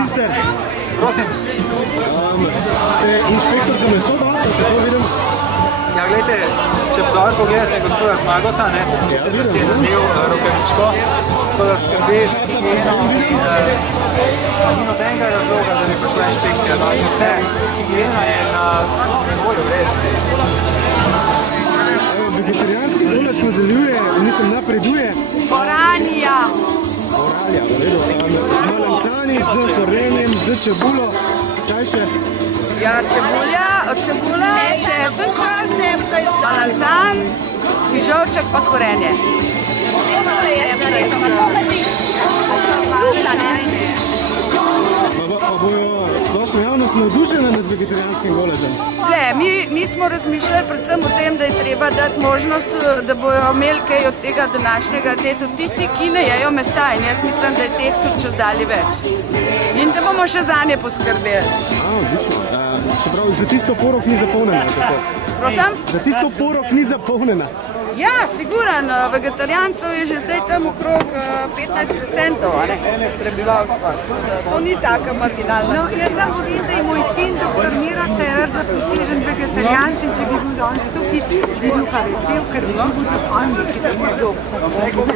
minister. Prosim. Ste inšpektor za meso danes, tako vidim? Ja, gledajte, če dobro pogledate gospoda Zmagota, ne, da si je nadel rokavičko, tako da skrbi za higieno in ni nobenega razloga, da bi prišla inšpekcija. Vse higiena je na voljo, res. Vegetarijanski golač nadaljuje, napreduje. Oranija. Oralja, v redu. Z malancani, z korenjem, z čebulo. Kaj še? Ja, čebula, česenček, malancan, fižolček pa korenje. Pa bojo splošno javnost navdušena nad vegetarijanskim golažem? Mi smo razmišljali predvsem o tem, da je treba dati možnost, da bojo imeli kaj od tega današnjega dne tudi tisti, ki ne jejo mesa, in jaz mislim, da je teh tudi čez dalje več. In da bomo še zanje poskrbeli. Odlično. Še pravi, za tisto porok ni zapolnjena, tako? Prosim? Za tisto porok ni zapolnjena. Ja, siguran, vegetarijancev je že zdaj tam okrog 15% prebivalstva. To ni taka marginalna. No, jaz sam povem, da je moj sin doktor Miro Cerar zaprisežen vegetarijanc in če bi bil danes tukaj, bi bil pa vesel, ker bi bil tudi on, ki se podzop.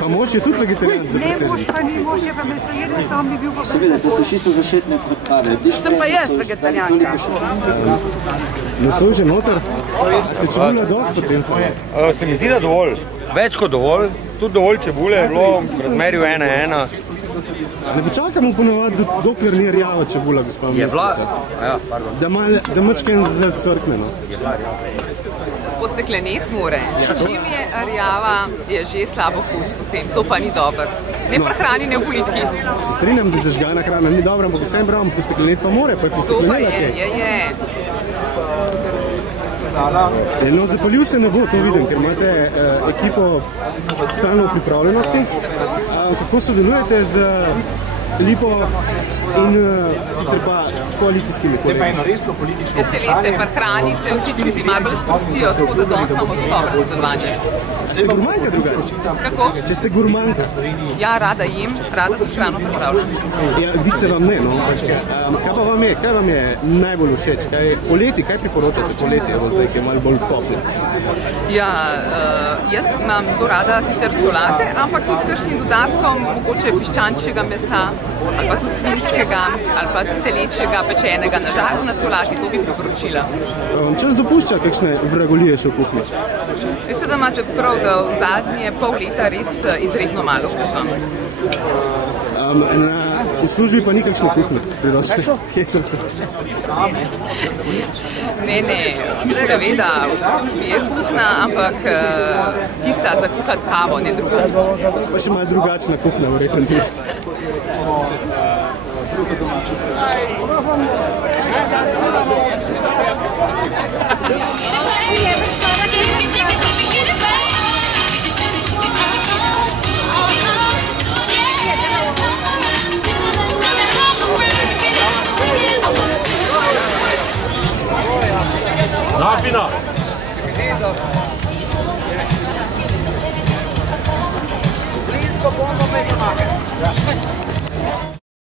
Pa mož je tudi vegetarijanc zaprisežen? Ne, mož pa ni, mož je pa mesojeden, sam bi bil pa Seveda, to so čisto zašetne predstave. Sem pa jaz vegetarijanka. Meso že noter? Ste čebula dosti potem stane? Se mi zdi, da dovolj. Več kot dovolj. Tudi dovolj čebule je bilo v razmerju 1:1. Ne počakamo ponovadi, dokler ni rjava čebula, gospa ministrica. Je bila? Ja, pardon. Da mačken zacrkne, no. Je bila rjava. Posteklenet more. Čim je rjava, je že slabo okus potem. To pa ni dobro. Ne prehrani, ne v politiki. Se strinjam, da zažgana hrana ni dobra, ampak vsem pravim, posteklenet pa more, pa je posteklenela kaj. To pa je. No, zapalil se ne bo, to vidim, ker imate ekipo stalno v pripravljenosti. Kako sodelujete z Lipo in sicer pa koalicijskimi kolegi? Ja, se veste, pri hrani se vsi čuti malo bolj spustijo, tako da danes imamo to dobro sodelovanje. Ste gurmanka drugače? Kako? Če ste gurmanka? Ja, rada jim, rada tudi hrano pripravljam. Ja, vice vam ne, no. Kaj vam je najbolj všeč? Poleti, kaj priporočate poleti, zdaj, ki je malo bolj tople? Ja, jaz imam zelo rada sicer solate, ampak tudi s kakšnim dodatkom, mogoče piščančjega mesa, ali pa tudi svinjskega, ali pa telečjega, pečenega na žaru na solati, to bi priporočila. Čas dopušča kakšne vragolije še v kuhinji? Veste, da imate prav, da v zadnje pol leta res izredno malo kuham. V službi pa ni kakšne kuhnje, priročne. Kje sem se? Ne, seveda, v službi je kuhna, ampak tista za kuhati kavo, ne druga. Pa še malo drugačna kuhna, verjetno tudi. Napina! Blisko bombo med